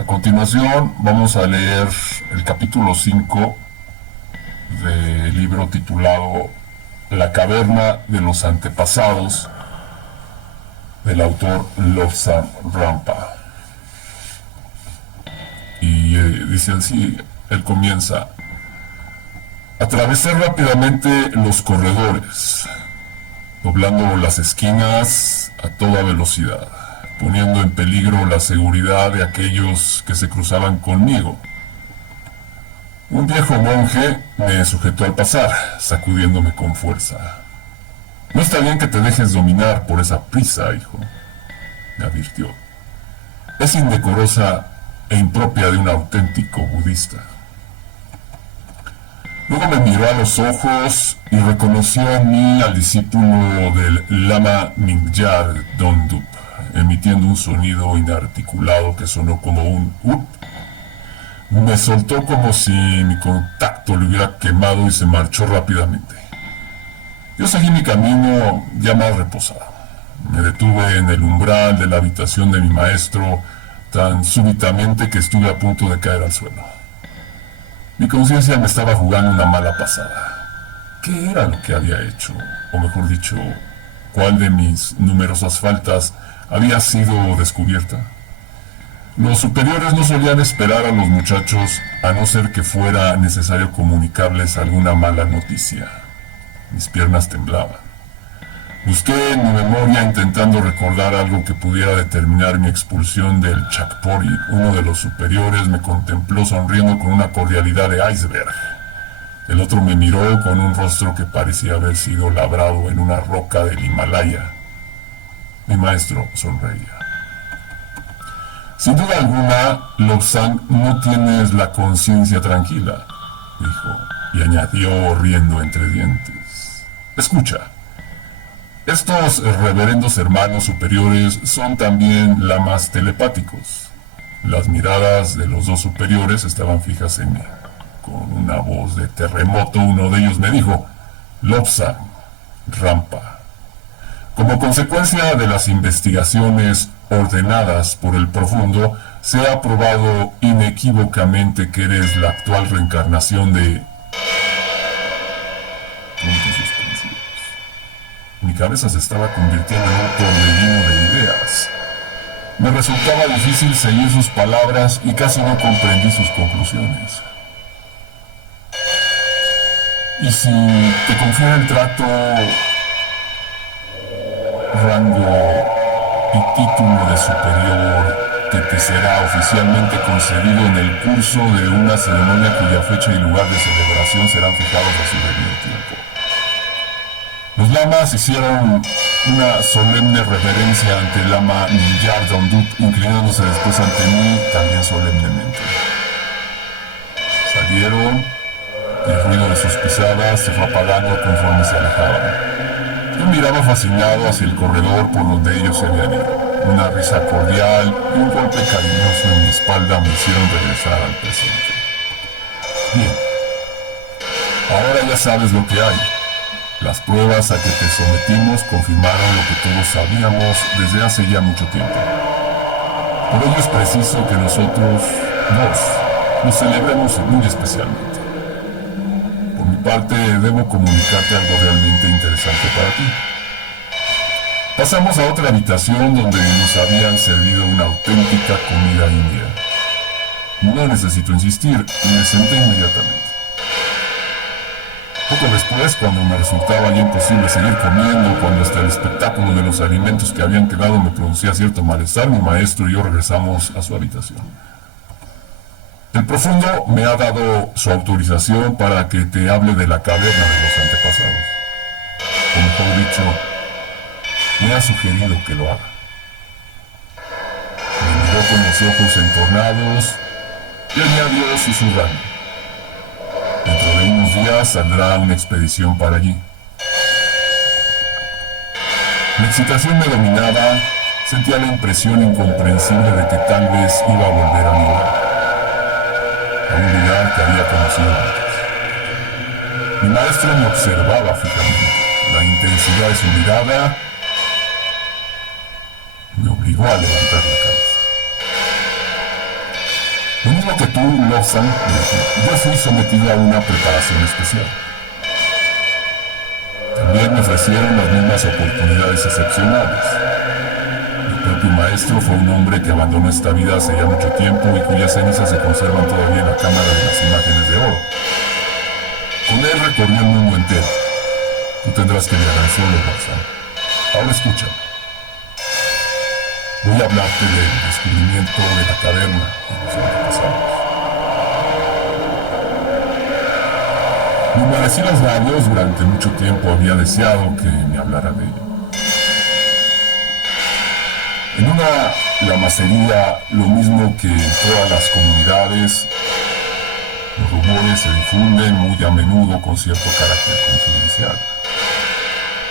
A continuación vamos a leer el capítulo 5 del libro titulado La caverna de los antepasados del autor Lobsang Rampa. Y dice así, él comienza: atravesé rápidamente los corredores, doblando las esquinas a toda velocidad, poniendo en peligro la seguridad de aquellos que se cruzaban conmigo. Un viejo monje me sujetó al pasar, sacudiéndome con fuerza. No está bien que te dejes dominar por esa prisa, hijo, me advirtió. Es indecorosa e impropia de un auténtico budista. Luego me miró a los ojos y reconoció en mí al discípulo del Lama Mingyar Dondup, emitiendo un sonido inarticulado que sonó como un up. Me soltó como si mi contacto le hubiera quemado y se marchó rápidamente. Yo seguí mi camino ya más reposado. Me detuve en el umbral de la habitación de mi maestro tan súbitamente que estuve a punto de caer al suelo. Mi conciencia me estaba jugando una mala pasada. ¿Qué era lo que había hecho? O mejor dicho, ¿cuál de mis numerosas faltas había sido descubierta? Los superiores no solían esperar a los muchachos a no ser que fuera necesario comunicarles alguna mala noticia. Mis piernas temblaban. Busqué en mi memoria intentando recordar algo que pudiera determinar mi expulsión del Chakpori. Uno de los superiores me contempló sonriendo con una cordialidad de iceberg. El otro me miró con un rostro que parecía haber sido labrado en una roca del Himalaya. Mi maestro sonreía. Sin duda alguna, Lobsang, no tienes la conciencia tranquila, dijo, y añadió riendo entre dientes. Escucha. Estos reverendos hermanos superiores son también lamas telepáticos. Las miradas de los dos superiores estaban fijas en mí. Con una voz de terremoto, uno de ellos me dijo: Lobsang Rampa. Como consecuencia de las investigaciones ordenadas por el Profundo, se ha probado inequívocamente que eres la actual reencarnación de... Mi cabeza se estaba convirtiendo en un torbellino de ideas. Me resultaba difícil seguir sus palabras y casi no comprendí sus conclusiones. ¿Y si te confiera el trato, rango y título de superior que te será oficialmente concedido en el curso de una ceremonia cuya fecha y lugar de celebración serán fijados a su debido tiempo? Los lamas hicieron una solemne reverencia ante el lama Mingyar Dondup, inclinándose después ante mí también solemnemente. Salieron y el ruido de sus pisadas se fue apagando conforme se alejaban. Yo miraba fascinado hacia el corredor por donde ellos se habían ido. Una risa cordial y un golpe cariñoso en mi espalda me hicieron regresar al presente. Bien, ahora ya sabes lo que hay. Las pruebas a que te sometimos confirmaron lo que todos sabíamos desde hace ya mucho tiempo. Por ello es preciso que nosotros dos nos celebremos muy especialmente. Por mi parte, debo comunicarte algo realmente interesante para ti. Pasamos a otra habitación donde nos habían servido una auténtica comida india. No necesito insistir, me senté inmediatamente. Poco después, cuando me resultaba ya imposible seguir comiendo, cuando hasta el espectáculo de los alimentos que habían quedado me producía cierto malestar, mi maestro y yo regresamos a su habitación. El Profundo me ha dado su autorización para que te hable de la caverna de los antepasados. O mejor dicho, me ha sugerido que lo haga. Me miró con los ojos entornados y añadió susurrando: dentro de unos días saldrá una expedición para allí. La excitación me dominaba, sentía la impresión incomprensible de que tal vez iba a volver a mi hogar, a un lugar que había conocido antes. Mi maestro me observaba fijamente. La intensidad de su mirada me obligó a levantar la cabeza. Lo mismo que tú, Lobsang, yo fui sometido a una preparación especial. También me ofrecieron las mismas oportunidades excepcionales. Mi propio maestro fue un hombre que abandonó esta vida hace ya mucho tiempo y cuyas cenizas se conservan todavía en la cámara de las imágenes de oro. Con él recorrí el mundo entero. Tú tendrás que viajar solo, Lobsang. Ahora escúchame. Voy a hablarte del descubrimiento de la caverna de los antepasados. Me humedecí los labios. Durante mucho tiempo había deseado que me hablara de ello. En una lamacería, lo mismo que en todas las comunidades, los rumores se difunden muy a menudo con cierto carácter confidencial.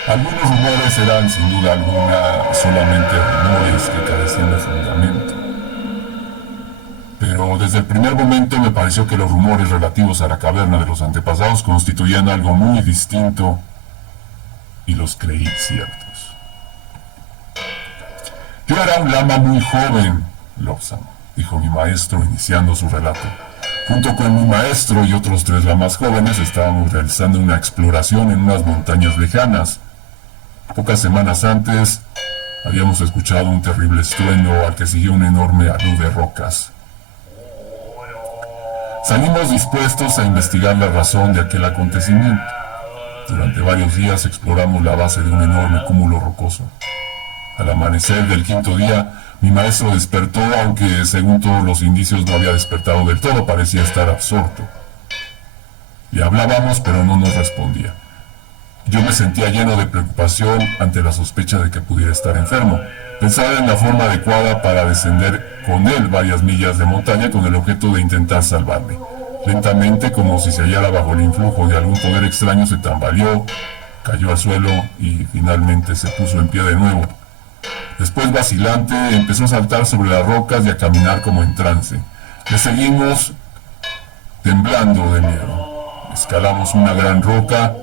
Algunos rumores eran sin duda alguna solamente rumores que carecían de fundamento. Pero desde el primer momento me pareció que los rumores relativos a la caverna de los antepasados constituían algo muy distinto y los creí ciertos. Yo era un lama muy joven, Lobsang, dijo mi maestro iniciando su relato. Junto con mi maestro y otros 3 lamas jóvenes estábamos realizando una exploración en unas montañas lejanas. Pocas semanas antes habíamos escuchado un terrible estruendo al que siguió un enorme alud de rocas. Salimos dispuestos a investigar la razón de aquel acontecimiento. Durante varios días exploramos la base de un enorme cúmulo rocoso. Al amanecer del 5.º día, mi maestro despertó, aunque según todos los indicios no había despertado del todo, parecía estar absorto. Le hablábamos, pero no nos respondía. Yo me sentía lleno de preocupación ante la sospecha de que pudiera estar enfermo. Pensaba en la forma adecuada para descender con él varias millas de montaña con el objeto de intentar salvarle. Lentamente, como si se hallara bajo el influjo de algún poder extraño, se tambaleó, cayó al suelo y finalmente se puso en pie de nuevo. Después, vacilante, empezó a saltar sobre las rocas y a caminar como en trance. Le seguimos temblando de miedo. Escalamos una gran roca,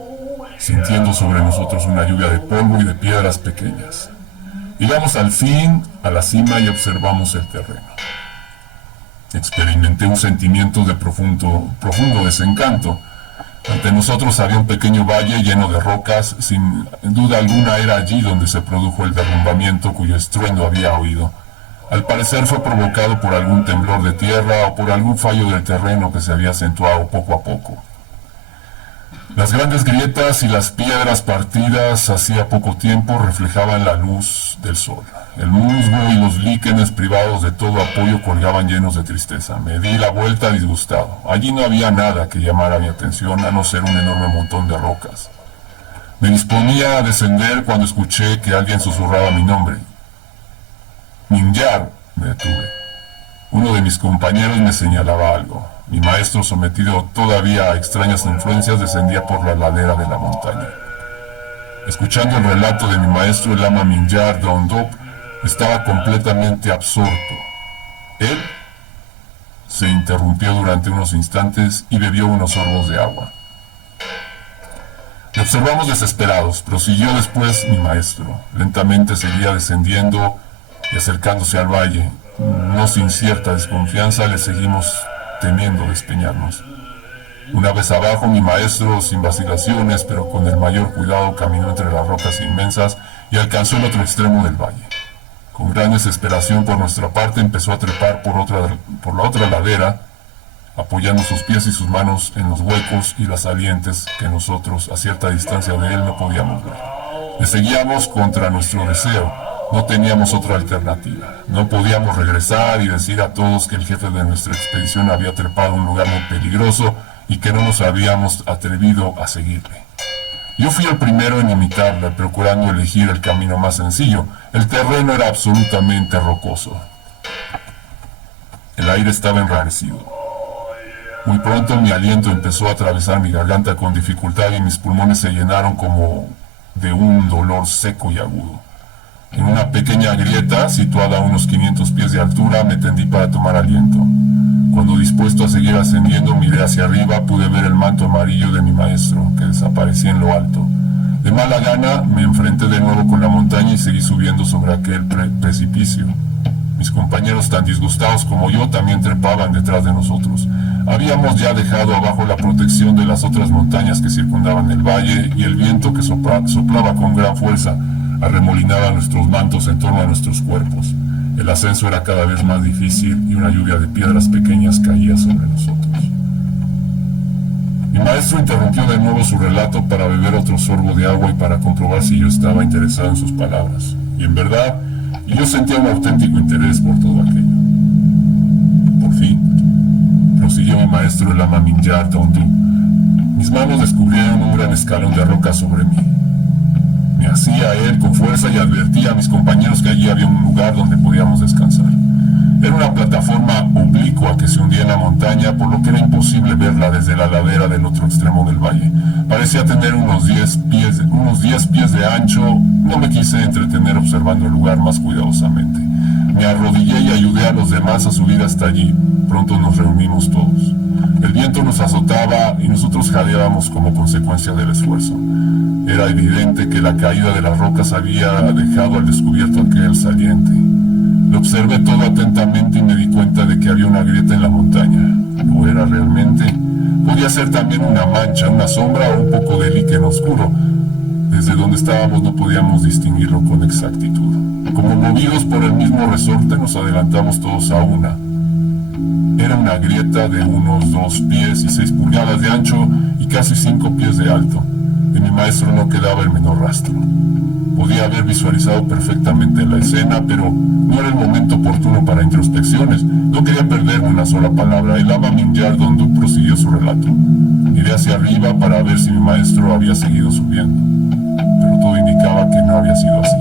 sintiendo sobre nosotros una lluvia de polvo y de piedras pequeñas. Llegamos al fin a la cima y observamos el terreno. Experimenté un sentimiento de profundo desencanto. Ante nosotros había un pequeño valle lleno de rocas. Sin duda alguna era allí donde se produjo el derrumbamiento cuyo estruendo había oído. Al parecer fue provocado por algún temblor de tierra o por algún fallo del terreno que se había acentuado poco a poco. Las grandes grietas y las piedras partidas hacía poco tiempo reflejaban la luz del sol. El musgo y los líquenes privados de todo apoyo colgaban llenos de tristeza. Me di la vuelta disgustado. Allí no había nada que llamara mi atención, a no ser un enorme montón de rocas. Me disponía a descender cuando escuché que alguien susurraba mi nombre. Mingyar, me detuve. Uno de mis compañeros me señalaba algo. Mi maestro, sometido todavía a extrañas influencias, descendía por la ladera de la montaña. Escuchando el relato de mi maestro, el lama Mingyar Dondup estaba completamente absorto. Él se interrumpió durante unos instantes y bebió unos sorbos de agua. Le observamos desesperados. Prosiguió después mi maestro. Lentamente seguía descendiendo y acercándose al valle. No sin cierta desconfianza le seguimos temiendo despeñarnos. Una vez abajo, mi maestro, sin vacilaciones, pero con el mayor cuidado, caminó entre las rocas inmensas y alcanzó el otro extremo del valle. Con gran desesperación por nuestra parte, empezó a trepar por la otra ladera, apoyando sus pies y sus manos en los huecos y las salientes que nosotros, a cierta distancia de él, no podíamos ver. Le seguíamos contra nuestro deseo. No teníamos otra alternativa. No podíamos regresar y decir a todos que el jefe de nuestra expedición había trepado a un lugar muy peligroso y que no nos habíamos atrevido a seguirle. Yo fui el primero en imitarle, procurando elegir el camino más sencillo. El terreno era absolutamente rocoso. El aire estaba enrarecido. Muy pronto mi aliento empezó a atravesar mi garganta con dificultad y mis pulmones se llenaron como de un dolor seco y agudo. En una pequeña grieta, situada a unos 500 pies de altura, me tendí para tomar aliento. Cuando, dispuesto a seguir ascendiendo, miré hacia arriba, pude ver el manto amarillo de mi maestro, que desaparecía en lo alto. De mala gana, me enfrenté de nuevo con la montaña y seguí subiendo sobre aquel precipicio. Mis compañeros, tan disgustados como yo, también trepaban detrás de nosotros. Habíamos ya dejado abajo la protección de las otras montañas que circundaban el valle, y el viento que soplaba con gran fuerza arremolinaba nuestros mantos en torno a nuestros cuerpos. El ascenso era cada vez más difícil y una lluvia de piedras pequeñas caía sobre nosotros. Mi maestro interrumpió de nuevo su relato para beber otro sorbo de agua y para comprobar si yo estaba interesado en sus palabras. Y en verdad, yo sentía un auténtico interés por todo aquello. Por fin, prosiguió mi maestro el Lama Mingyar Dondup, mis manos descubrieron un gran escalón de roca sobre mí. Me hacía a él con fuerza y advertía a mis compañeros que allí había un lugar donde podíamos descansar. Era una plataforma oblicua que se hundía en la montaña, por lo que era imposible verla desde la ladera del otro extremo del valle. Parecía tener unos 10 pies de ancho. No me quise entretener observando el lugar más cuidadosamente. Me arrodillé y ayudé a los demás a subir hasta allí. Pronto nos reunimos todos. El viento nos azotaba y nosotros jadeábamos como consecuencia del esfuerzo. Era evidente que la caída de las rocas había dejado al descubierto aquel saliente. Lo observé todo atentamente y me di cuenta de que había una grieta en la montaña. ¿Lo era realmente? Podía ser también una mancha, una sombra o un poco de líquen oscuro. Desde donde estábamos no podíamos distinguirlo con exactitud. Como movidos por el mismo resorte, nos adelantamos todos a una. Era una grieta de unos 2 pies y 6 pulgadas de ancho y casi 5 pies de alto. De mi maestro no quedaba el menor rastro. Podía haber visualizado perfectamente la escena, pero no era el momento oportuno para introspecciones. No quería perderme una sola palabra. El Lama Mingyar Dondup prosiguió su relato. Miré hacia arriba para ver si mi maestro había seguido subiendo, pero todo indicaba que no había sido así.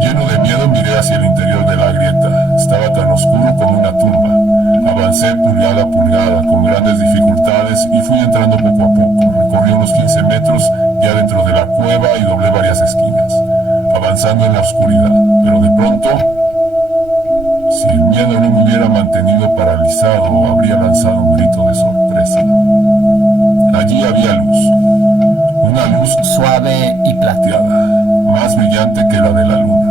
Lleno de miedo miré hacia el interior de la grieta. Estaba tan oscuro como una tumba. Avancé pulgada a pulgada, con grandes dificultades, y fui entrando poco a poco. Recorrí unos 15 metros ya dentro de la cueva y doblé varias esquinas, avanzando en la oscuridad. Pero de pronto, si el miedo no me hubiera mantenido paralizado, habría lanzado un grito de sorpresa. Allí había luz, una luz suave y plateada, más brillante que la de la luna.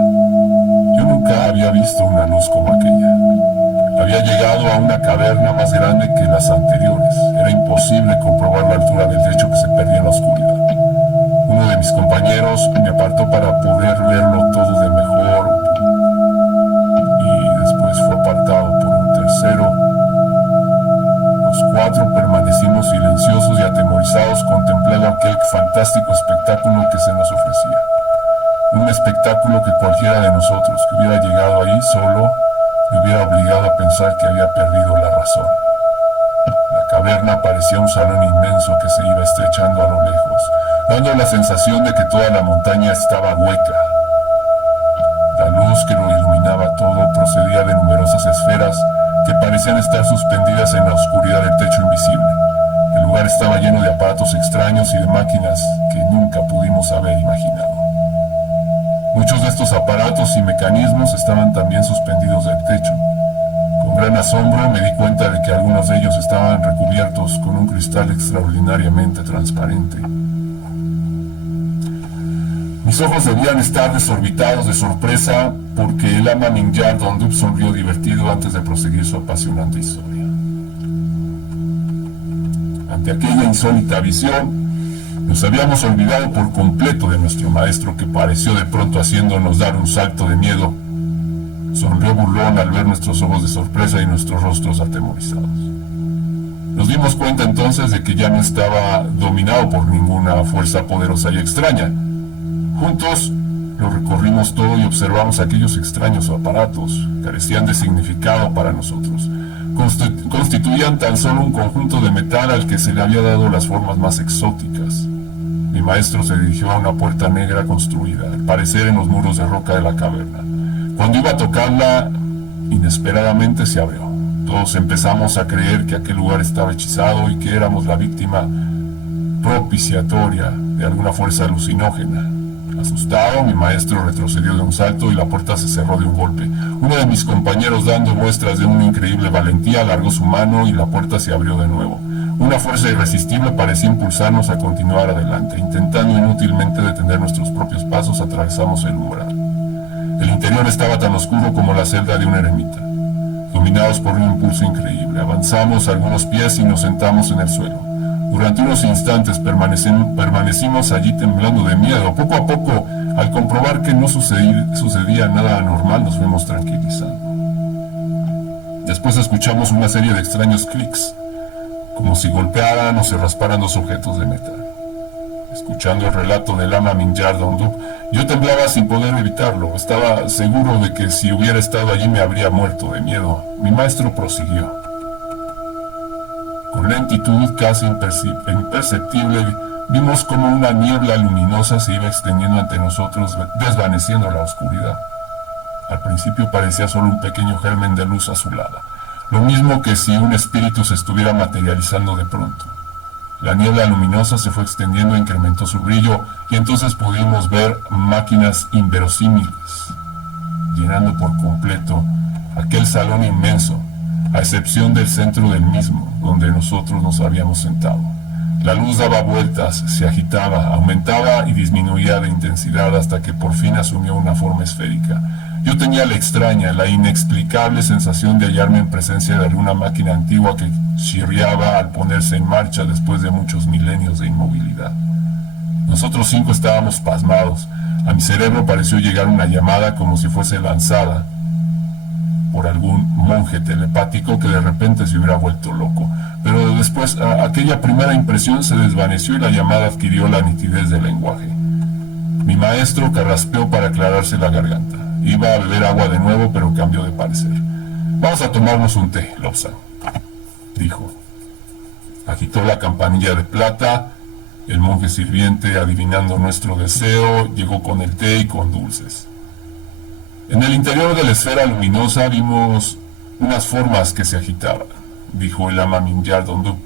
Yo nunca había visto una luz como aquella. Había llegado a una caverna más grande que las anteriores. Era imposible comprobar la altura del techo que se perdía en la oscuridad. Uno de mis compañeros me apartó para poder verlo todo de mejor, y después fue apartado por un tercero. Los 4 permanecimos silenciosos y atemorizados contemplando aquel fantástico espectáculo que se nos ofrecía. Un espectáculo que cualquiera de nosotros que hubiera llegado ahí solo me hubiera obligado a pensar que había perdido la razón. La caverna parecía un salón inmenso que se iba estrechando a lo lejos, dando la sensación de que toda la montaña estaba hueca. La luz que lo iluminaba todo procedía de numerosas esferas que parecían estar suspendidas en la oscuridad del techo invisible. El lugar estaba lleno de aparatos extraños y de máquinas que nunca pudimos haber imaginado. Muchos de estos aparatos y mecanismos estaban también suspendidos del techo. Con gran asombro me di cuenta de que algunos de ellos estaban recubiertos con un cristal extraordinariamente transparente. Mis ojos debían estar desorbitados de sorpresa, porque el Lama Mingyar Dondup sonrió divertido antes de proseguir su apasionante historia. Ante aquella insólita visión, nos habíamos olvidado por completo de nuestro maestro, que pareció de pronto haciéndonos dar un salto de miedo. Sonrió burlón al ver nuestros ojos de sorpresa y nuestros rostros atemorizados. Nos dimos cuenta entonces de que ya no estaba dominado por ninguna fuerza poderosa y extraña. Juntos lo recorrimos todo y observamos aquellos extraños aparatos. Carecían de significado para nosotros. Constituían tan solo un conjunto de metal al que se le había dado las formas más exóticas. Mi maestro se dirigió a una puerta negra construida, al parecer en los muros de roca de la caverna. Cuando iba a tocarla, inesperadamente se abrió. Todos empezamos a creer que aquel lugar estaba hechizado y que éramos la víctima propiciatoria de alguna fuerza alucinógena. Asustado, mi maestro retrocedió de un salto y la puerta se cerró de un golpe. Uno de mis compañeros, dando muestras de una increíble valentía, alargó su mano y la puerta se abrió de nuevo. Una fuerza irresistible parecía impulsarnos a continuar adelante. Intentando inútilmente detener nuestros propios pasos, atravesamos el umbral. El interior estaba tan oscuro como la celda de un eremita. Dominados por un impulso increíble, avanzamos algunos pies y nos sentamos en el suelo. Durante unos instantes permanecimos allí temblando de miedo. Poco a poco, al comprobar que no sucedía nada anormal, nos fuimos tranquilizando. Después escuchamos una serie de extraños clics, como si golpearan o se rasparan dos objetos de metal. Escuchando el relato del Lama Mingyar Dondup, yo temblaba sin poder evitarlo. Estaba seguro de que si hubiera estado allí me habría muerto de miedo. Mi maestro prosiguió. Con lentitud casi imperceptible, vimos como una niebla luminosa se iba extendiendo ante nosotros, desvaneciendo la oscuridad. Al principio parecía solo un pequeño germen de luz azulada, lo mismo que si un espíritu se estuviera materializando de pronto. La niebla luminosa se fue extendiendo, incrementó su brillo, y entonces pudimos ver máquinas inverosímiles, llenando por completo aquel salón inmenso, a excepción del centro del mismo, donde nosotros nos habíamos sentado. La luz daba vueltas, se agitaba, aumentaba y disminuía de intensidad hasta que por fin asumió una forma esférica. Yo tenía la extraña, la inexplicable sensación de hallarme en presencia de alguna máquina antigua que chirriaba al ponerse en marcha después de muchos milenios de inmovilidad. Nosotros 5 estábamos pasmados. A mi cerebro pareció llegar una llamada como si fuese lanzada por algún monje telepático que de repente se hubiera vuelto loco. Pero después aquella primera impresión se desvaneció y la llamada adquirió la nitidez del lenguaje. Mi maestro carraspeó para aclararse la garganta. Iba a beber agua de nuevo, pero cambió de parecer. «Vamos a tomarnos un té, Lobsang», dijo. Agitó la campanilla de plata. El monje sirviente, adivinando nuestro deseo, llegó con el té y con dulces. En el interior de la esfera luminosa vimos unas formas que se agitaban, dijo el Lama Mingyar Dondup.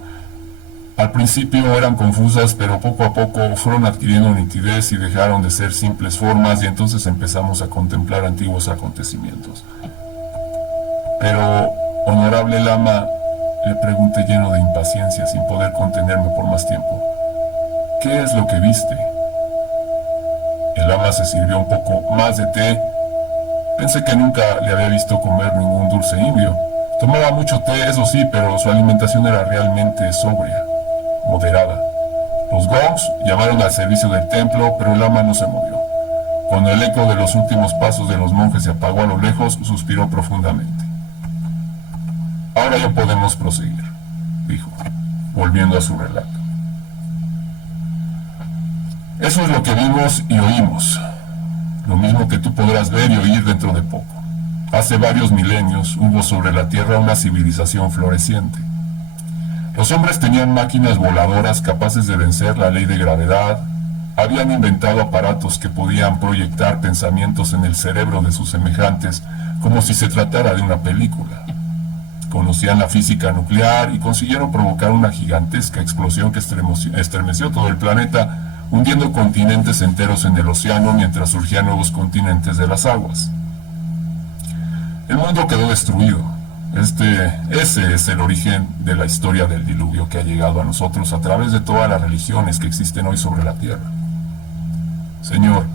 Al principio eran confusas, pero poco a poco fueron adquiriendo nitidez y dejaron de ser simples formas, y entonces empezamos a contemplar antiguos acontecimientos. Pero, honorable Lama, le pregunté lleno de impaciencia, sin poder contenerme por más tiempo, ¿qué es lo que viste? El Lama se sirvió un poco más de té. Pensé que nunca le había visto comer ningún dulce indio. Tomaba mucho té, eso sí, pero su alimentación era realmente sobria, moderada. Los gongs llamaron al servicio del templo, pero el Lama no se movió. Cuando el eco de los últimos pasos de los monjes se apagó a lo lejos, suspiró profundamente. «Ahora ya podemos proseguir», dijo, volviendo a su relato. «Eso es lo que vimos y oímos, lo mismo que tú podrás ver y oír dentro de poco. Hace varios milenios hubo sobre la Tierra una civilización floreciente. Los hombres tenían máquinas voladoras capaces de vencer la ley de gravedad, habían inventado aparatos que podían proyectar pensamientos en el cerebro de sus semejantes como si se tratara de una película. Conocían la física nuclear y consiguieron provocar una gigantesca explosión que estremeció todo el planeta, hundiendo continentes enteros en el océano mientras surgían nuevos continentes de las aguas. El mundo quedó destruido. Ese es el origen de la historia del diluvio que ha llegado a nosotros a través de todas las religiones que existen hoy sobre la tierra. Señor,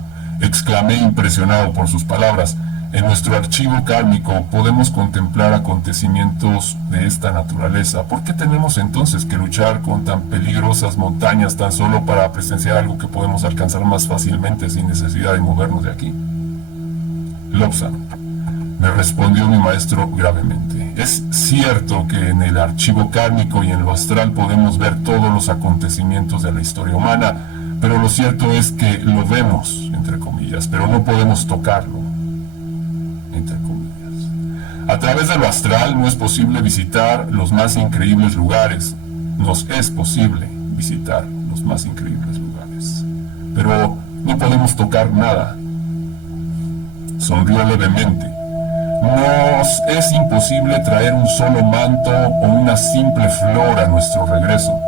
exclamé impresionado por sus palabras, en nuestro archivo kármico podemos contemplar acontecimientos de esta naturaleza. ¿Por qué tenemos entonces que luchar con tan peligrosas montañas tan solo para presenciar algo que podemos alcanzar más fácilmente sin necesidad de movernos de aquí? Lobsang, me respondió mi maestro gravemente. Es cierto que en el archivo kármico y en lo astral podemos ver todos los acontecimientos de la historia humana, pero lo cierto es que lo vemos, entre comillas, pero no podemos tocarlo, entre comillas. A través de lo astral no es posible visitar los más increíbles lugares. Nos es posible visitar los más increíbles lugares, pero no podemos tocar nada. Sonrió levemente. Nos es imposible traer un solo manto o una simple flor a nuestro regreso.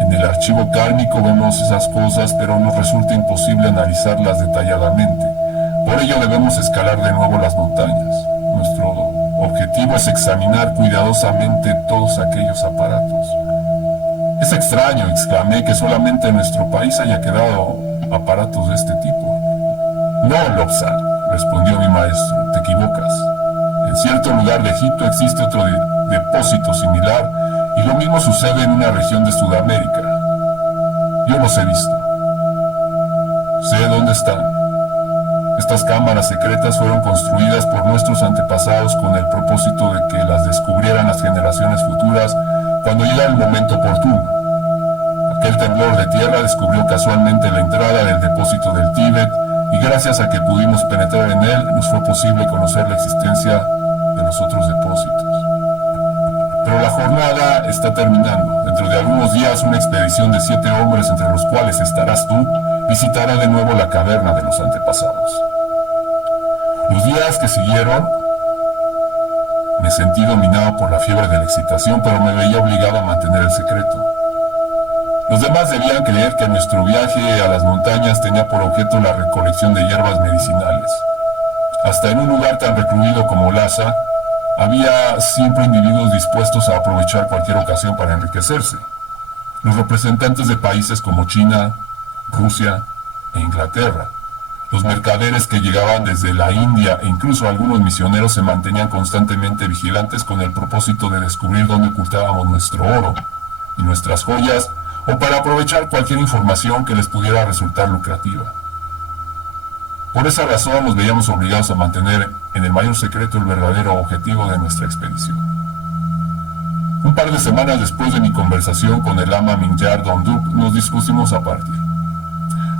En el archivo kármico vemos esas cosas, pero nos resulta imposible analizarlas detalladamente. Por ello debemos escalar de nuevo las montañas. Nuestro objetivo es examinar cuidadosamente todos aquellos aparatos. Es extraño, exclamé, que solamente en nuestro país haya quedado aparatos de este tipo. No, Lobsang, respondió mi maestro, te equivocas. En cierto lugar de Egipto existe otro depósito similar y lo mismo sucede en una región de Sudamérica. Yo los he visto. Sé dónde están. Estas cámaras secretas fueron construidas por nuestros antepasados con el propósito de que las descubrieran las generaciones futuras cuando llegara el momento oportuno. Aquel temblor de tierra descubrió casualmente la entrada del depósito del Tíbet y gracias a que pudimos penetrar en él nos fue posible conocer la existencia de los otros depósitos. Pero la jornada está terminando. Dentro de algunos días una expedición de 7 hombres, entre los cuales estarás tú, visitará de nuevo la caverna de los antepasados. Los días que siguieron me sentí dominado por la fiebre de la excitación, pero me veía obligado a mantener el secreto. Los demás debían creer que nuestro viaje a las montañas tenía por objeto la recolección de hierbas medicinales. Hasta en un lugar tan recluido como Lhasa, había siempre individuos dispuestos a aprovechar cualquier ocasión para enriquecerse. Los representantes de países como China, Rusia e Inglaterra, los mercaderes que llegaban desde la India e incluso algunos misioneros se mantenían constantemente vigilantes con el propósito de descubrir dónde ocultábamos nuestro oro y nuestras joyas o para aprovechar cualquier información que les pudiera resultar lucrativa. Por esa razón nos veíamos obligados a mantener en el mayor secreto el verdadero objetivo de nuestra expedición. Un par de semanas después de mi conversación con el Lama Mingyar Dondup, nos dispusimos a partir.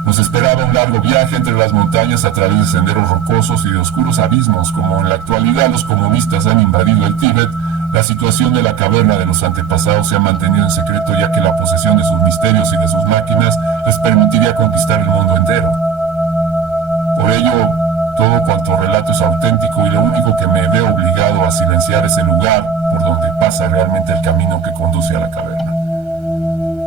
Nos esperaba un largo viaje entre las montañas a través de senderos rocosos y de oscuros abismos. Como en la actualidad los comunistas han invadido el Tíbet, la situación de la caverna de los antepasados se ha mantenido en secreto, ya que la posesión de sus misterios y de sus máquinas les permitiría conquistar el mundo entero. Por ello, todo cuanto relato es auténtico y lo único que me veo obligado a silenciar es el lugar por donde pasa realmente el camino que conduce a la caverna.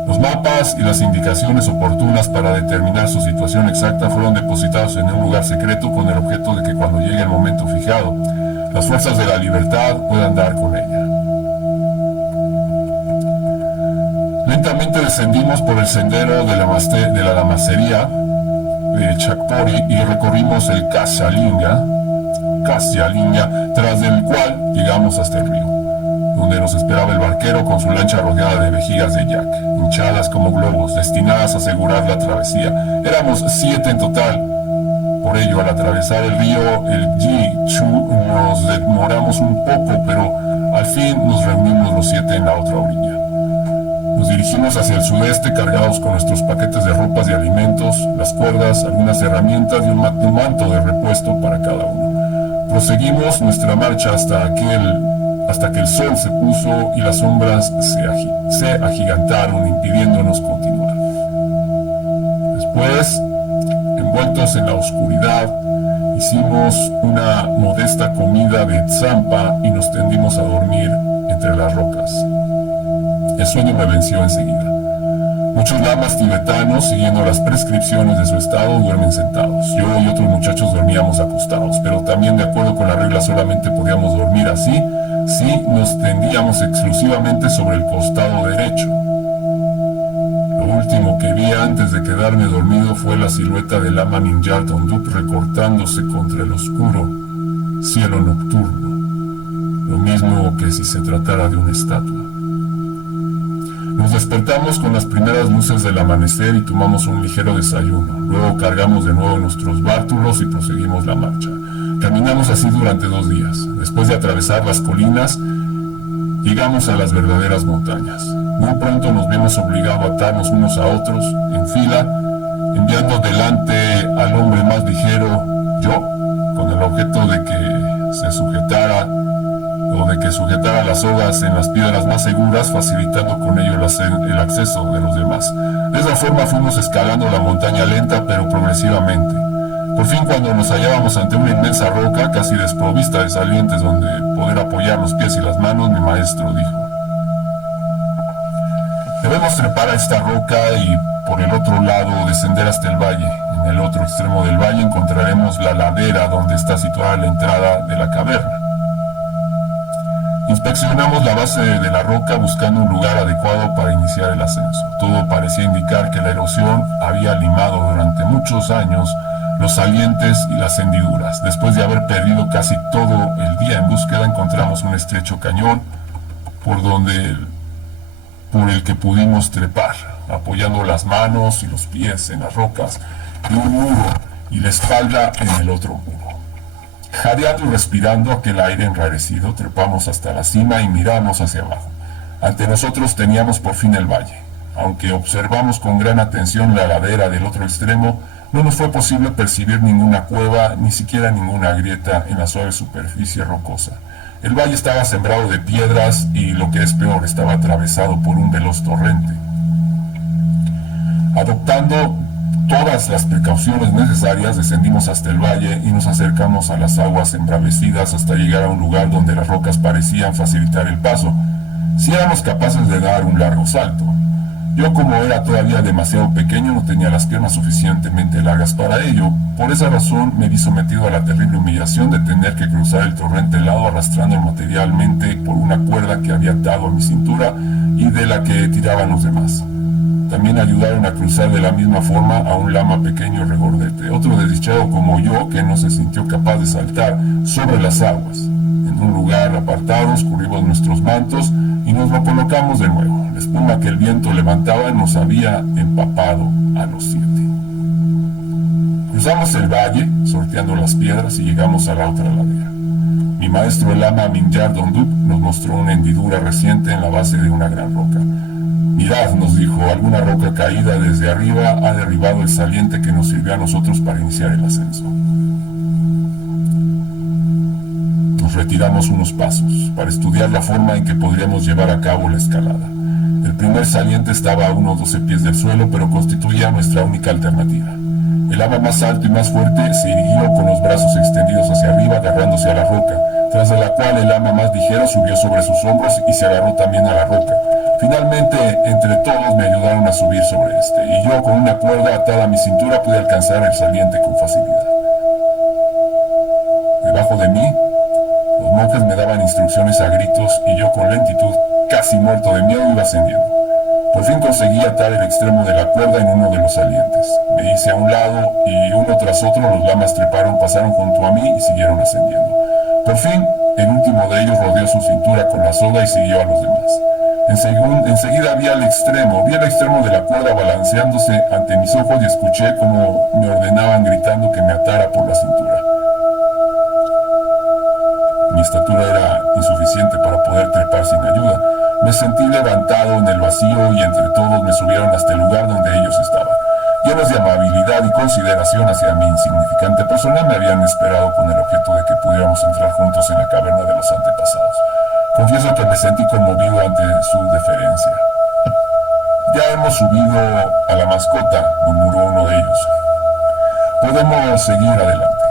Los mapas y las indicaciones oportunas para determinar su situación exacta fueron depositados en un lugar secreto con el objeto de que cuando llegue el momento fijado, las fuerzas de la libertad puedan dar con ella. Lentamente descendimos por el sendero de la Lamasería de Chakpori y recorrimos el Kasyalinga, tras del cual llegamos hasta el río, donde nos esperaba el barquero con su lancha rodeada de vejigas de yak, hinchadas como globos, destinadas a asegurar la travesía. Éramos 7 en total. Por ello, al atravesar el río, el Ji-Chu, nos demoramos un poco, pero al fin nos reunimos los 7 en la otra orilla. Nos dirigimos hacia el sudeste cargados con nuestros paquetes de ropas y alimentos, las cuerdas, algunas herramientas y un manto de repuesto para cada uno. Proseguimos nuestra marcha hasta que el sol se puso y las sombras se agigantaron, impidiéndonos continuar. Después, envueltos en la oscuridad, hicimos una modesta comida de tzampa y nos tendimos a dormir entre las rocas. El sueño me venció enseguida. Muchos lamas tibetanos, siguiendo las prescripciones de su estado, duermen sentados. Yo y otros muchachos dormíamos acostados, pero también de acuerdo con la regla solamente podíamos dormir así si nos tendíamos exclusivamente sobre el costado derecho. Lo último que vi antes de quedarme dormido fue la silueta del Lama Mingyar Dondup recortándose contra el oscuro cielo nocturno, lo mismo que si se tratara de una estatua. Nos despertamos con las primeras luces del amanecer y tomamos un ligero desayuno. Luego cargamos de nuevo nuestros bártulos y proseguimos la marcha. Caminamos así durante 2 días. Después de atravesar las colinas, llegamos a las verdaderas montañas. Muy pronto nos vimos obligados a atarnos unos a otros, en fila, enviando delante al hombre más ligero, yo, con el objeto de que sujetara las sogas en las piedras más seguras, facilitando con ello el acceso de los demás. De esa forma fuimos escalando la montaña lenta pero progresivamente. Por fin, cuando nos hallábamos ante una inmensa roca casi desprovista de salientes donde poder apoyar los pies y las manos, mi maestro dijo: debemos trepar a esta roca y por el otro lado descender hasta el valle. En el otro extremo del valle encontraremos la ladera donde está situada la entrada de la caverna. Inspeccionamos la base de la roca buscando un lugar adecuado para iniciar el ascenso. Todo parecía indicar que la erosión había limado durante muchos años los salientes y las hendiduras. Después de haber perdido casi todo el día en búsqueda, encontramos un estrecho cañón por el que pudimos trepar, apoyando las manos y los pies en las rocas y un muro y la espalda en el otro muro. Jadeando y respirando aquel aire enrarecido, trepamos hasta la cima y miramos hacia abajo. Ante nosotros teníamos por fin el valle. Aunque observamos con gran atención la ladera del otro extremo, no nos fue posible percibir ninguna cueva, ni siquiera ninguna grieta en la suave superficie rocosa. El valle estaba sembrado de piedras y, lo que es peor, estaba atravesado por un veloz torrente. Adoptando todas las precauciones necesarias, descendimos hasta el valle y nos acercamos a las aguas embravecidas hasta llegar a un lugar donde las rocas parecían facilitar el paso, si éramos capaces de dar un largo salto. Yo, como era todavía demasiado pequeño, no tenía las piernas suficientemente largas para ello. Por esa razón me vi sometido a la terrible humillación de tener que cruzar el torrente helado arrastrando materialmente por una cuerda que había atado a mi cintura y de la que tiraban los demás. También ayudaron a cruzar de la misma forma a un lama pequeño y regordete, otro desdichado como yo que no se sintió capaz de saltar sobre las aguas. En un lugar apartado escurrimos nuestros mantos y nos lo colocamos de nuevo. La espuma que el viento levantaba nos había empapado a los 7. Cruzamos el valle, sorteando las piedras, y llegamos a la otra ladera. Mi maestro, el Lama Mingyar Dondup, nos mostró una hendidura reciente en la base de una gran roca. Mirad, nos dijo, alguna roca caída desde arriba ha derribado el saliente que nos sirvió a nosotros para iniciar el ascenso. Nos retiramos unos pasos para estudiar la forma en que podríamos llevar a cabo la escalada. El primer saliente estaba a unos 12 pies del suelo, pero constituía nuestra única alternativa. El lama más alto y más fuerte se irguió con los brazos extendidos hacia arriba, agarrándose a la roca, tras de la cual el lama más ligero subió sobre sus hombros y se agarró también a la roca. Finalmente, entre todos me ayudaron a subir sobre este, y yo, con una cuerda atada a mi cintura, pude alcanzar el saliente con facilidad. Debajo de mí, los monjes me daban instrucciones a gritos y yo, con lentitud, casi muerto de miedo, iba ascendiendo. Por fin conseguí atar el extremo de la cuerda en uno de los salientes. Me hice a un lado y uno tras otro los lamas treparon, pasaron junto a mí y siguieron ascendiendo. Por fin, el último de ellos rodeó su cintura con la soga y siguió a los demás. Enseguida vi el extremo de la cuerda balanceándose ante mis ojos y escuché como me ordenaban gritando que me atara por la cintura. Mi estatura era insuficiente para poder trepar sin ayuda. Me sentí levantado en el vacío y entre todos me subieron hasta el lugar donde ellos estaban. Llenos de amabilidad y consideración hacia mi insignificante persona, me habían esperado con el objeto de que pudiéramos entrar juntos en la caverna de los antepasados. Confieso que me sentí conmovido ante su deferencia. Ya hemos subido a la mascota, murmuró uno de ellos. Podemos seguir adelante.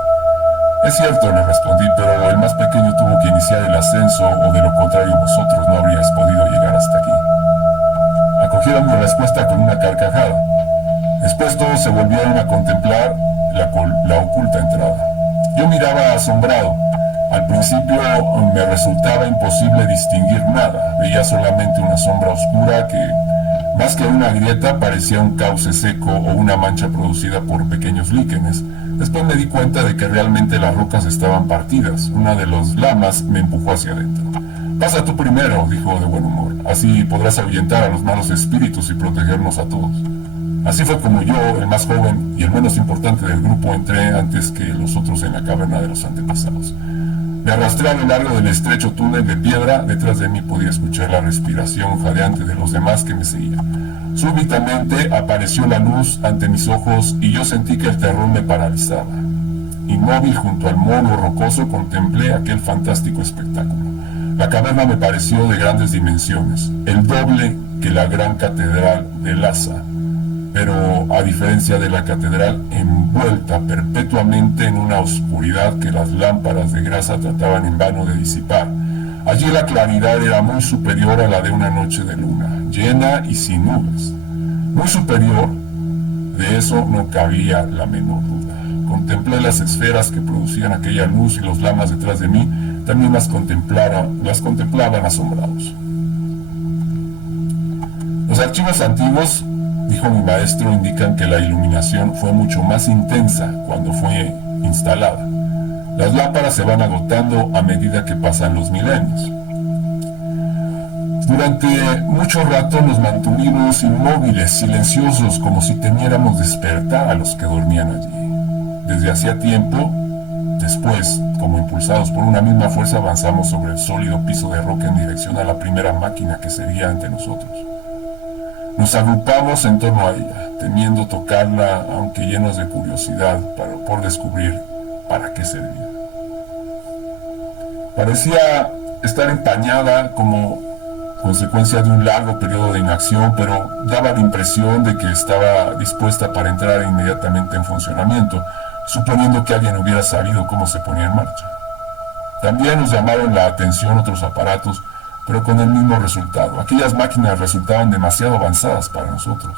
Es cierto, le respondí, pero el más pequeño tuvo que iniciar el ascenso, o de lo contrario vosotros no habríais podido llegar hasta aquí. Acogieron mi respuesta con una carcajada. Después todos se volvieron a contemplar la oculta entrada. Yo miraba asombrado. Al principio me resultaba imposible distinguir nada. Veía solamente una sombra oscura que, más que una grieta, parecía un cauce seco o una mancha producida por pequeños líquenes. Después me di cuenta de que realmente las rocas estaban partidas. Una de los lamas me empujó hacia adentro. Pasa tú primero, dijo de buen humor. Así podrás ahuyentar a los malos espíritus y protegernos a todos. Así fue como yo, el más joven y el menos importante del grupo, entré antes que los otros en la caverna de los antepasados. Me arrastré a lo largo del estrecho túnel de piedra. Detrás de mí podía escuchar la respiración jadeante de los demás que me seguían. Súbitamente apareció la luz ante mis ojos y yo sentí que el terror me paralizaba. Inmóvil junto al muro rocoso contemplé aquel fantástico espectáculo. La caverna me pareció de grandes dimensiones, el doble que la gran catedral de Lhasa, pero a diferencia de la catedral, envuelta perpetuamente en una oscuridad que las lámparas de grasa trataban en vano de disipar. Allí la claridad era muy superior a la de una noche de luna, llena y sin nubes. Muy superior, de eso no cabía la menor duda. Contemplé las esferas que producían aquella luz y los lamas detrás de mí también las contemplaban asombrados. Los archivos antiguos dijo mi maestro, indican que la iluminación fue mucho más intensa cuando fue instalada. Las lámparas se van agotando a medida que pasan los milenios. Durante mucho rato nos mantuvimos inmóviles, silenciosos, como si temiéramos despertar a los que dormían allí. Desde hacía tiempo, después, como impulsados por una misma fuerza, avanzamos sobre el sólido piso de roca en dirección a la primera máquina que sería ante nosotros. Nos agrupamos en torno a ella, temiendo tocarla, aunque llenos de curiosidad por descubrir para qué servía. Parecía estar empañada como consecuencia de un largo periodo de inacción, pero daba la impresión de que estaba dispuesta para entrar inmediatamente en funcionamiento, suponiendo que alguien hubiera sabido cómo se ponía en marcha. También nos llamaron la atención otros aparatos, pero con el mismo resultado. Aquellas máquinas resultaban demasiado avanzadas para nosotros.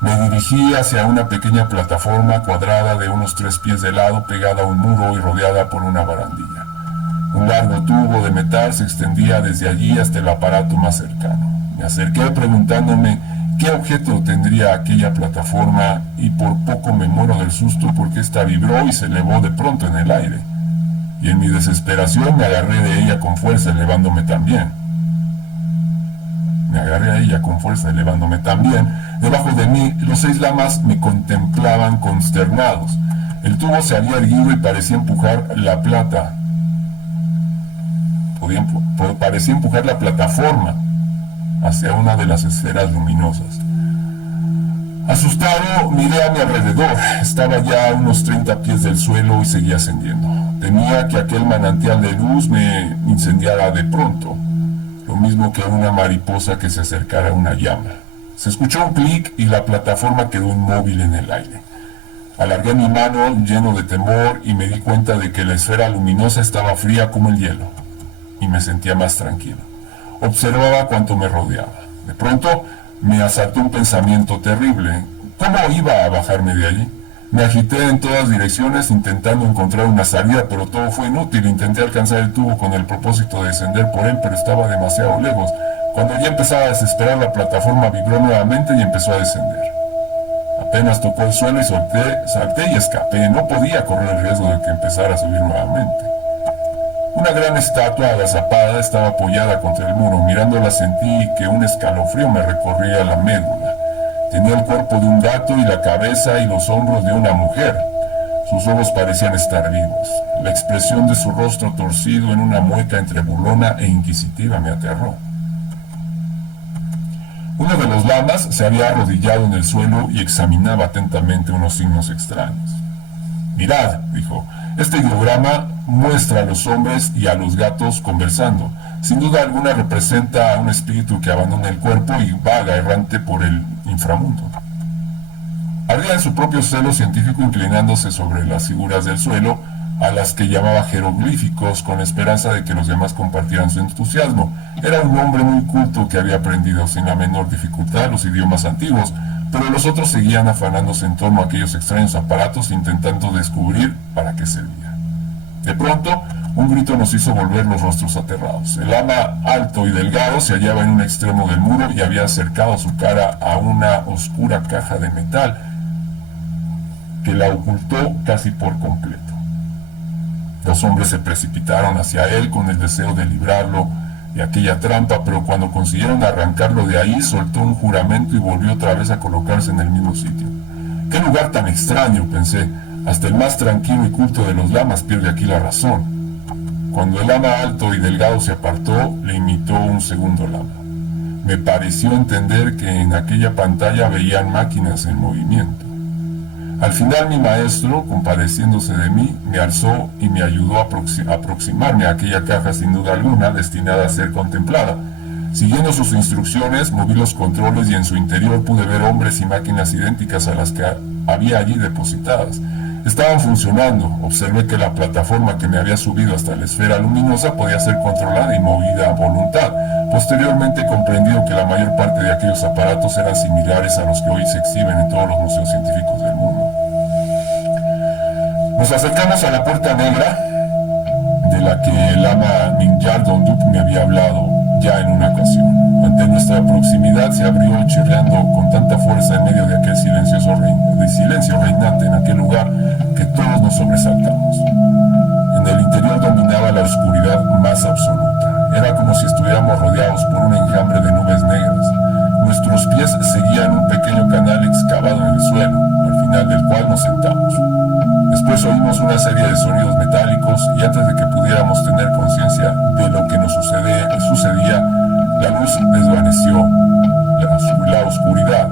Me dirigí hacia una pequeña plataforma cuadrada de unos 3 pies de lado, pegada a un muro y rodeada por una barandilla. Un largo tubo de metal se extendía desde allí hasta el aparato más cercano. Me acerqué preguntándome qué objeto tendría aquella plataforma y por poco me muero del susto porque ésta vibró y se elevó de pronto en el aire. Y en mi desesperación me agarré de ella con fuerza, elevándome también. Debajo de mí, los 6 lamas me contemplaban consternados. El tubo se había erguido y parecía empujar la plataforma hacia una de las esferas luminosas. Asustado, miré a mi alrededor. Estaba ya a unos 30 pies del suelo y seguía ascendiendo. Temía que aquel manantial de luz me incendiara de pronto, lo mismo que una mariposa que se acercara a una llama. Se escuchó un clic y la plataforma quedó inmóvil en el aire. Alargué mi mano lleno de temor y me di cuenta de que la esfera luminosa estaba fría como el hielo, y me sentía más tranquilo. Observaba cuanto me rodeaba. De pronto me asaltó un pensamiento terrible. ¿Cómo iba a bajarme de allí? Me agité en todas direcciones intentando encontrar una salida, pero todo fue inútil. Intenté alcanzar el tubo con el propósito de descender por él, pero estaba demasiado lejos. Cuando ya empezaba a desesperar, la plataforma vibró nuevamente y empezó a descender. Apenas tocó el suelo y salté y escapé. No podía correr el riesgo de que empezara a subir nuevamente. Una gran estatua agazapada estaba apoyada contra el muro. Mirándola sentí que un escalofrío me recorría la médula. Tenía el cuerpo de un gato y la cabeza y los hombros de una mujer. Sus ojos parecían estar vivos. La expresión de su rostro torcido en una mueca entre burlona e inquisitiva me aterró. Uno de los lamas se había arrodillado en el suelo y examinaba atentamente unos signos extraños. «Mirad», dijo, «este ideograma muestra a los hombres y a los gatos conversando. Sin duda alguna representa a un espíritu que abandona el cuerpo y vaga errante por el inframundo». Ardía en su propio celo científico inclinándose sobre las figuras del suelo, a las que llamaba jeroglíficos, con esperanza de que los demás compartieran su entusiasmo. Era un hombre muy culto que había aprendido sin la menor dificultad los idiomas antiguos, pero los otros seguían afanándose en torno a aquellos extraños aparatos intentando descubrir para qué servía. De pronto, un grito nos hizo volver los rostros aterrados. El lama alto y delgado se hallaba en un extremo del muro y había acercado su cara a una oscura caja de metal que la ocultó casi por completo. Los hombres se precipitaron hacia él con el deseo de librarlo de aquella trampa, pero cuando consiguieron arrancarlo de ahí, soltó un juramento y volvió otra vez a colocarse en el mismo sitio. «¡Qué lugar tan extraño!», pensé. «Hasta el más tranquilo y culto de los lamas pierde aquí la razón». Cuando el lama alto y delgado se apartó, le imitó un segundo lama. Me pareció entender que en aquella pantalla veían máquinas en movimiento. Al final mi maestro, compadeciéndose de mí, me alzó y me ayudó a aproximarme a aquella caja sin duda alguna destinada a ser contemplada. Siguiendo sus instrucciones, moví los controles y en su interior pude ver hombres y máquinas idénticas a las que había allí depositadas. Estaban funcionando. Observé que la plataforma que me había subido hasta la esfera luminosa podía ser controlada y movida a voluntad. Posteriormente comprendido que la mayor parte de aquellos aparatos eran similares a los que hoy se exhiben en todos los museos científicos del mundo. Nos acercamos a la puerta negra de la que el lama Mingyar Dondup me había hablado. ya en una ocasión. Ante nuestra proximidad se abrió chirriando con tanta fuerza en medio de aquel silencio reinante en aquel lugar que todos nos sobresaltamos. En el interior dominaba la oscuridad más absoluta. Era como si estuviéramos rodeados por un enjambre de nubes negras. Nuestros pies seguían un pequeño canal excavado en el suelo, al final del cual nos sentamos. Después oímos una serie de sonidos metálicos y antes de que pudiéramos tener conciencia de lo que nos sucedía, la luz desvaneció. La oscuridad.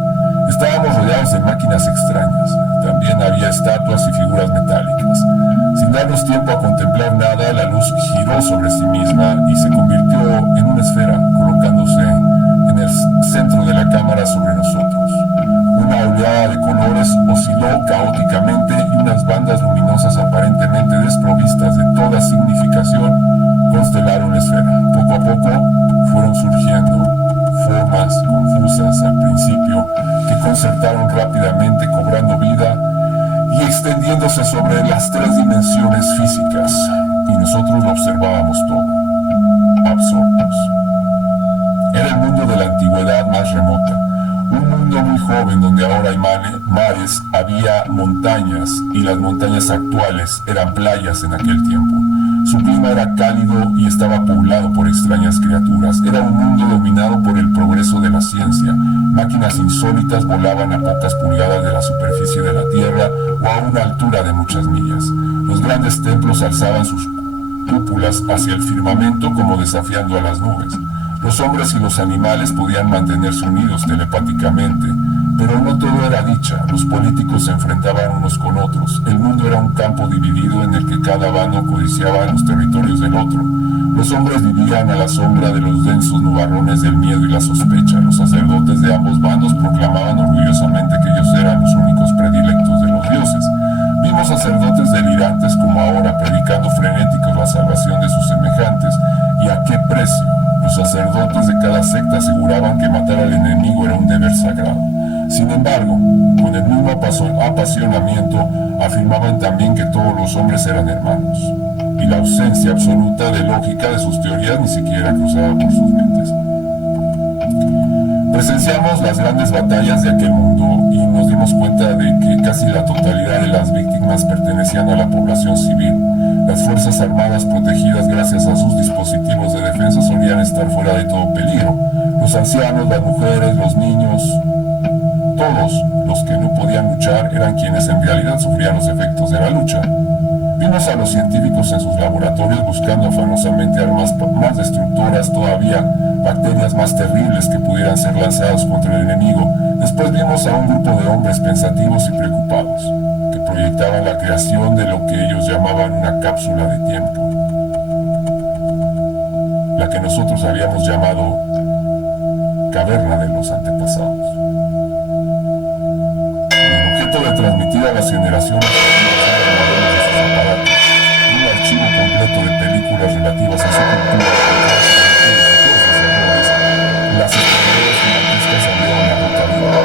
Estábamos rodeados de máquinas extrañas. También había estatuas y figuras metálicas. Sin darnos tiempo a contemplar nada, la luz giró sobre sí misma y se convirtió en una esfera, colocándose en el centro de la cámara sobre nosotros. Una oleada de colores osciló caóticamente y unas bandas luminosas aparentemente desprovistas de toda significación constelaron la esfera. Poco a poco fueron surgiendo formas confusas al principio que concertaron rápidamente, cobrando vida y extendiéndose sobre las 3 dimensiones físicas, y nosotros lo observábamos todo, absortos. Era el mundo de la antigüedad más remota, un mundo muy joven donde ahora hay mares, había montañas, y las montañas actuales eran playas en aquel tiempo. Su clima era cálido y estaba poblado por extrañas criaturas. Era un mundo dominado por el progreso de la ciencia. Máquinas insólitas volaban a pocas pulgadas de la superficie de la Tierra o a una altura de muchas millas. Los grandes templos alzaban sus cúpulas hacia el firmamento como desafiando a las nubes. Los hombres y los animales podían mantenerse unidos telepáticamente, pero no todo era dicha. Los políticos se enfrentaban unos con otros. El mundo era un campo dividido en el que cada bando codiciaba los territorios del otro. Los hombres vivían a la sombra de los densos nubarrones del miedo y la sospecha. Los sacerdotes de ambos bandos proclamaban orgullosamente que ellos eran los únicos predilectos de los dioses. Vimos sacerdotes delirantes como ahora predicando frenéticos la salvación de sus semejantes. ¿Y a qué precio? Los sacerdotes de cada secta aseguraban que matar al enemigo era un deber sagrado. Sin embargo, con el mismo apasionamiento, afirmaban también que todos los hombres eran hermanos, y la ausencia absoluta de lógica de sus teorías ni siquiera cruzaba por sus mentes. Presenciamos las grandes batallas de aquel mundo y nos dimos cuenta de que casi la totalidad de las víctimas pertenecían a la población civil. Las fuerzas armadas, protegidas gracias a sus dispositivos de defensa, solían estar fuera de todo peligro. Los ancianos, las mujeres, los niños, todos los que no podían luchar eran quienes en realidad sufrían los efectos de la lucha. Vimos a los científicos en sus laboratorios buscando afanosamente armas más destructoras todavía, bacterias más terribles que pudieran ser lanzadas contra el enemigo. Después vimos a un grupo de hombres pensativos y preocupados, que proyectaban la creación de lo que ellos llamaban una cápsula de tiempo, la que nosotros habíamos llamado caverna de los antepasados, con el objeto de transmitir a las generaciones un archivo completo de películas relativas a su cultura, las estructuras financieras abrieron la boca libre.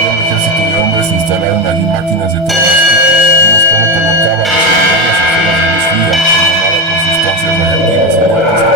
Un ejército de hombres se instalaron allí máquinas de todas las tipos. Vimos cómo colocaban las esferas de luz fría formada por sustancias radiactivas en altas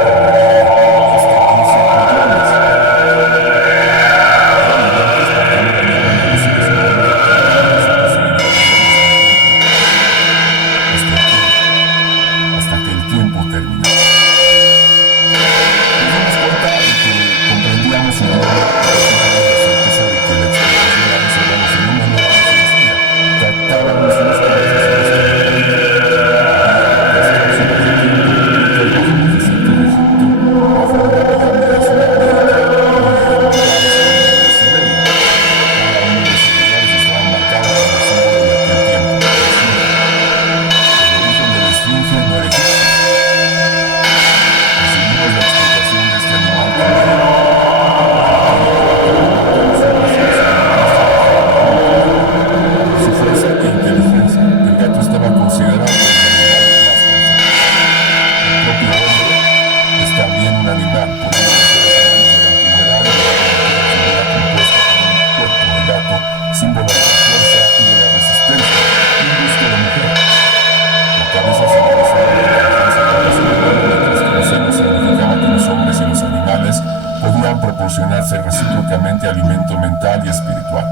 podían proporcionarse recíprocamente alimento mental y espiritual.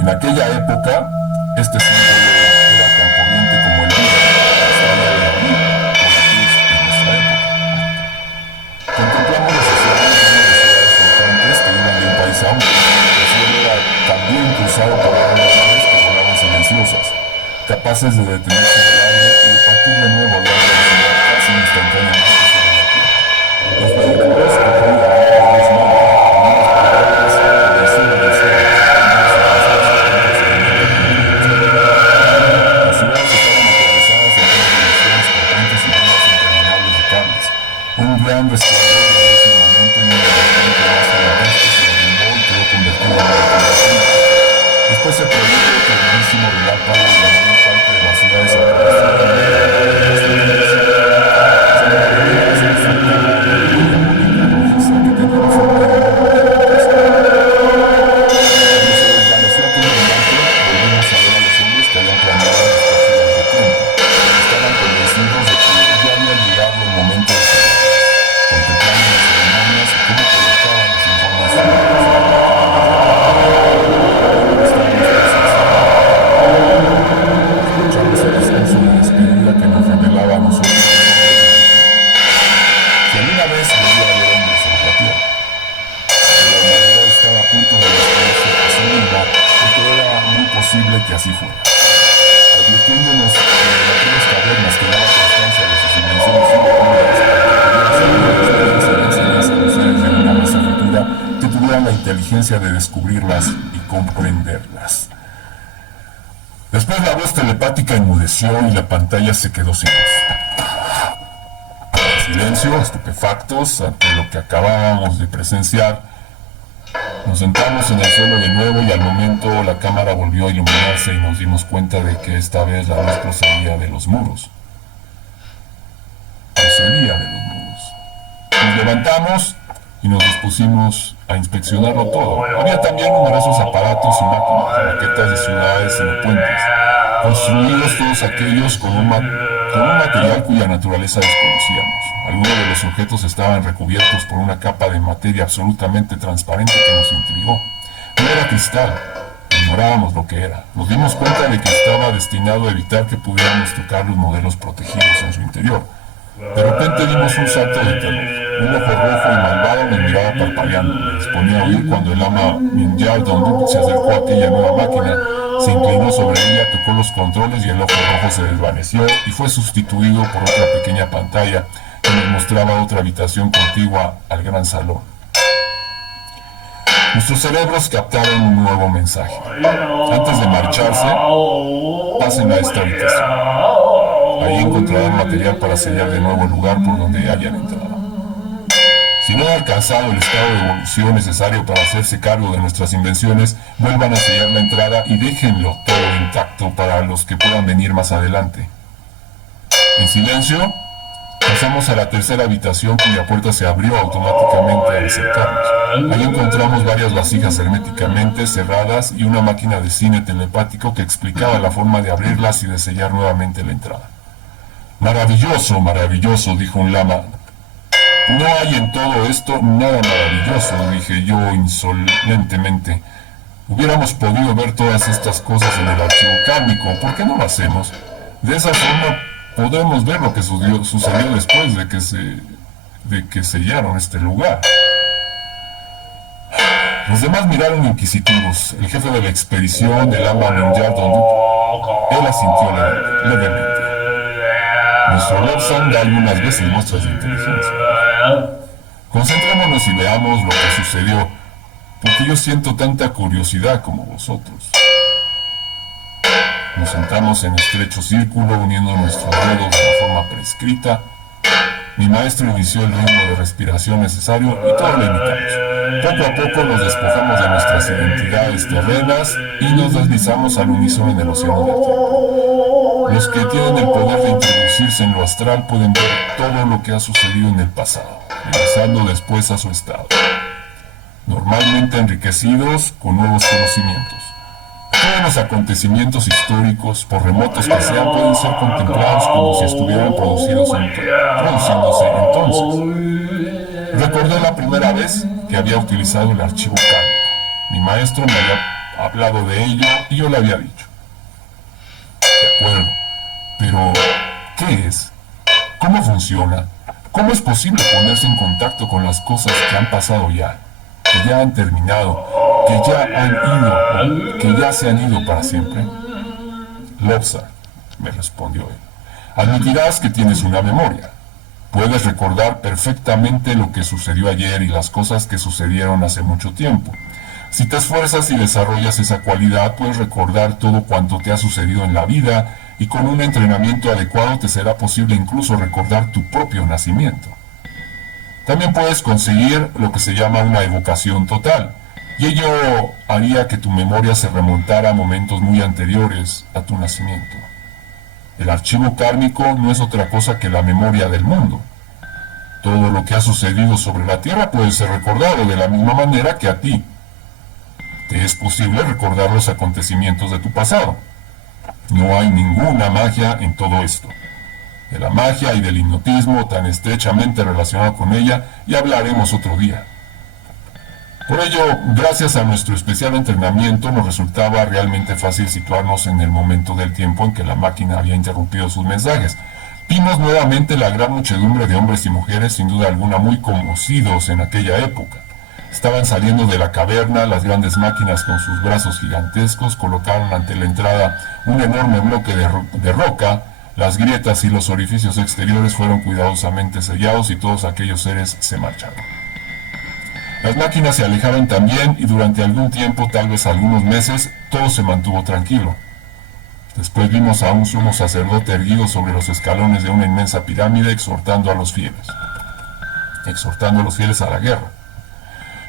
En aquella época, este símbolo era tan corriente como el día, la estrella de David, o la cruz en nuestra época. Contemplamos los océanos llenos de ciudades flotantes que iban de un país a otro. El cielo era también cruzado por grandes naves que volaban silenciosas, capaces de detenerse en el aire y de partir de nuevo a gran velocidad casi instantáneamente sobre la tierra. Los vehículos corrían por los montes, con unas palabras por encima del cielo. Las ciudades estaban atravesadas en todas direcciones por puentes y líneas interminables de cables. Un gran resplandor de ese momento y un repente más gigantesco se derrumbó y quedó convertido en una altura. Después se produjo el terriblísimo relámpago y la mayor parte de las ciudades que así fuera, advirtiéndonos que en aquellas cavernas que daba constancia de sus invenciones y de una masa futura que tuvieran la inteligencia de descubrirlas y comprenderlas. Después la voz telepática enmudeció y la pantalla se quedó sin voz. En silencio, estupefactos ante lo que acabábamos de presenciar, nos sentamos en el suelo de nuevo y al momento la cámara volvió a iluminarse y nos dimos cuenta de que esta vez la luz procedía de los muros. Nos levantamos y nos dispusimos a inspeccionarlo todo. Había también numerosos aparatos y máquinas, maquetas de ciudades y puentes, construidos todos aquellos con un material cuya naturaleza desconocíamos. Algunos de los objetos estaban recubiertos por una capa de materia absolutamente transparente que nos intrigó. No era cristal, ignorábamos lo que era. Nos dimos cuenta de que estaba destinado a evitar que pudiéramos tocar los modelos protegidos en su interior. De repente dimos un salto de terror. Un ojo rojo y malvado me miraba parpadeando. Me disponía a huir cuando el Lama Mingyar Dondup se acercó a aquella nueva máquina, se inclinó sobre ella, tocó los controles y el ojo rojo se desvaneció y fue sustituido por otra pequeña pantalla que nos mostraba otra habitación contigua al gran salón. Nuestros cerebros captaron un nuevo mensaje. Antes de marcharse, pasen a esta habitación. Ahí encontrarán material para sellar de nuevo el lugar por donde hayan entrado. Si no han alcanzado el estado de evolución necesario para hacerse cargo de nuestras invenciones, vuelvan a sellar la entrada y déjenlo todo intacto para los que puedan venir más adelante. En silencio, pasamos a la tercera habitación cuya puerta se abrió automáticamente al acercarnos. Ahí encontramos varias vasijas herméticamente cerradas y una máquina de cine telepático que explicaba la forma de abrirlas y de sellar nuevamente la entrada. Maravilloso, maravilloso, dijo un lama. No hay en todo esto nada maravilloso, dije yo insolentemente. Hubiéramos podido ver todas estas cosas en el archivo kármico, ¿por qué no lo hacemos? De esa forma podemos ver lo que sucedió después de que sellaron este lugar. Los demás miraron inquisitivos. El jefe de la expedición, el Lama Mingyar Dondup, él asintió levemente. Nuestro Lord San da algunas veces muestras de inteligencia. Concentrémonos y veamos lo que sucedió, porque yo siento tanta curiosidad como vosotros. Nos sentamos en estrecho círculo, uniendo nuestros dedos de la forma prescrita. Mi maestro inició el ritmo de respiración necesario y todos lo imitamos. Poco a poco nos despojamos de nuestras identidades terrenas y nos deslizamos al unísono en el océano del tiempo. Los que tienen el poder de introducirse en lo astral pueden ver todo lo que ha sucedido en el pasado, regresando después a su estado, normalmente enriquecidos con nuevos conocimientos. Todos los acontecimientos históricos, por remotos que sean, pueden ser contemplados como si estuvieran produciéndose entonces. la primera vez que había utilizado el archivo kármico. Mi maestro me había hablado de ello y yo le había dicho. De acuerdo, pero ¿qué es? ¿Cómo funciona? ¿Cómo es posible ponerse en contacto con las cosas que han pasado ya, que ya han terminado, que ya han ido, que ya se han ido para siempre? Lobsang, me respondió él, admitirás que tienes una memoria. Puedes recordar perfectamente lo que sucedió ayer y las cosas que sucedieron hace mucho tiempo. Si te esfuerzas y desarrollas esa cualidad, puedes recordar todo cuanto te ha sucedido en la vida y con un entrenamiento adecuado te será posible incluso recordar tu propio nacimiento. También puedes conseguir lo que se llama una evocación total, y ello haría que tu memoria se remontara a momentos muy anteriores a tu nacimiento. El archivo kármico no es otra cosa que la memoria del mundo. Todo lo que ha sucedido sobre la Tierra puede ser recordado de la misma manera que a ti te es posible recordar los acontecimientos de tu pasado. No hay ninguna magia en todo esto. De la magia y del hipnotismo tan estrechamente relacionado con ella, ya hablaremos otro día. Por ello, gracias a nuestro especial entrenamiento, nos resultaba realmente fácil situarnos en el momento del tiempo en que la máquina había interrumpido sus mensajes. Vimos nuevamente la gran muchedumbre de hombres y mujeres, sin duda alguna muy conocidos en aquella época. Estaban saliendo de la caverna, las grandes máquinas con sus brazos gigantescos colocaron ante la entrada un enorme bloque de roca. Las grietas y los orificios exteriores fueron cuidadosamente sellados y todos aquellos seres se marcharon. Las máquinas se alejaron también y durante algún tiempo, tal vez algunos meses, todo se mantuvo tranquilo. Después vimos a un sumo sacerdote erguido sobre los escalones de una inmensa pirámide exhortando a los fieles a la guerra.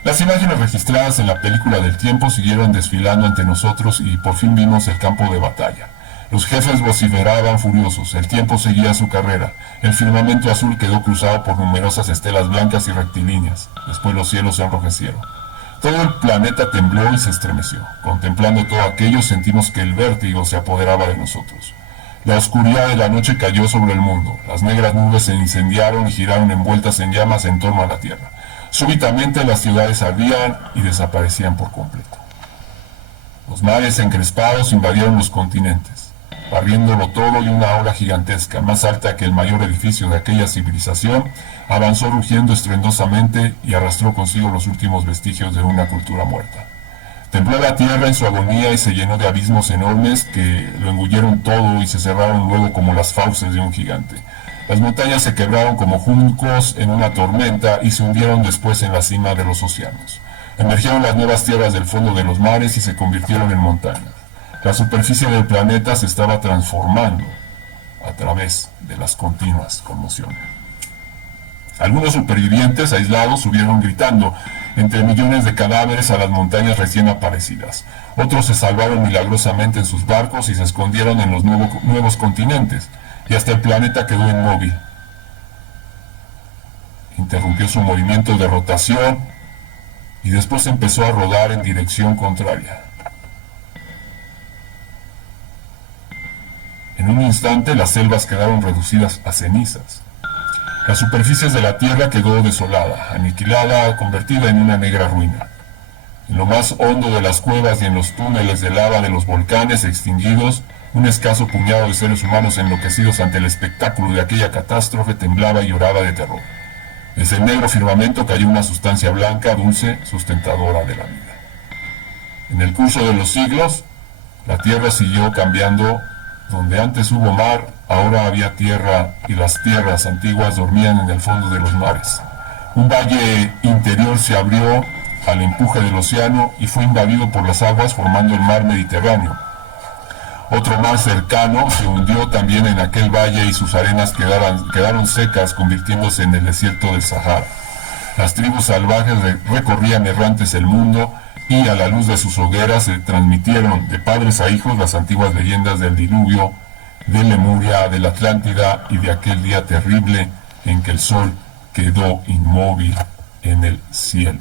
Las imágenes registradas en la película del tiempo siguieron desfilando ante nosotros y por fin vimos el campo de batalla. Los jefes vociferaban furiosos, el tiempo seguía su carrera, el firmamento azul quedó cruzado por numerosas estelas blancas y rectilíneas, después los cielos se enrojecieron. Todo el planeta tembló y se estremeció. Contemplando todo aquello sentimos que el vértigo se apoderaba de nosotros. La oscuridad de la noche cayó sobre el mundo, las negras nubes se incendiaron y giraron envueltas en llamas en torno a la tierra. Súbitamente las ciudades ardían y desaparecían por completo. Los mares encrespados invadieron los continentes, barriéndolo todo, y una ola gigantesca, más alta que el mayor edificio de aquella civilización, avanzó rugiendo estruendosamente y arrastró consigo los últimos vestigios de una cultura muerta. Tembló la tierra en su agonía y se llenó de abismos enormes que lo engulleron todo y se cerraron luego como las fauces de un gigante. Las montañas se quebraron como juncos en una tormenta y se hundieron después en la cima de los océanos. Emergieron las nuevas tierras del fondo de los mares y se convirtieron en montañas. La superficie del planeta se estaba transformando a través de las continuas conmociones. Algunos supervivientes aislados subieron gritando entre millones de cadáveres a las montañas recién aparecidas. Otros se salvaron milagrosamente en sus barcos y se escondieron en los nuevos continentes, y hasta el planeta quedó inmóvil. Interrumpió su movimiento de rotación y después empezó a rodar en dirección contraria. En un instante las selvas quedaron reducidas a cenizas. Las superficies de la tierra quedó desolada, aniquilada, convertida en una negra ruina. En lo más hondo de las cuevas y en los túneles de lava de los volcanes extinguidos, un escaso puñado de seres humanos enloquecidos ante el espectáculo de aquella catástrofe temblaba y lloraba de terror. Desde el negro firmamento cayó una sustancia blanca, dulce, sustentadora de la vida. En el curso de los siglos, la tierra siguió cambiando. Donde antes hubo mar, ahora había tierra, y las tierras antiguas dormían en el fondo de los mares. Un valle interior se abrió al empuje del océano y fue invadido por las aguas, formando el mar Mediterráneo. Otro mar cercano se hundió también en aquel valle y sus arenas quedaron secas, convirtiéndose en el desierto del Sahara. Las tribus salvajes recorrían errantes el mundo, y a la luz de sus hogueras se transmitieron de padres a hijos las antiguas leyendas del diluvio, de Lemuria, de la Atlántida y de aquel día terrible en que el sol quedó inmóvil en el cielo.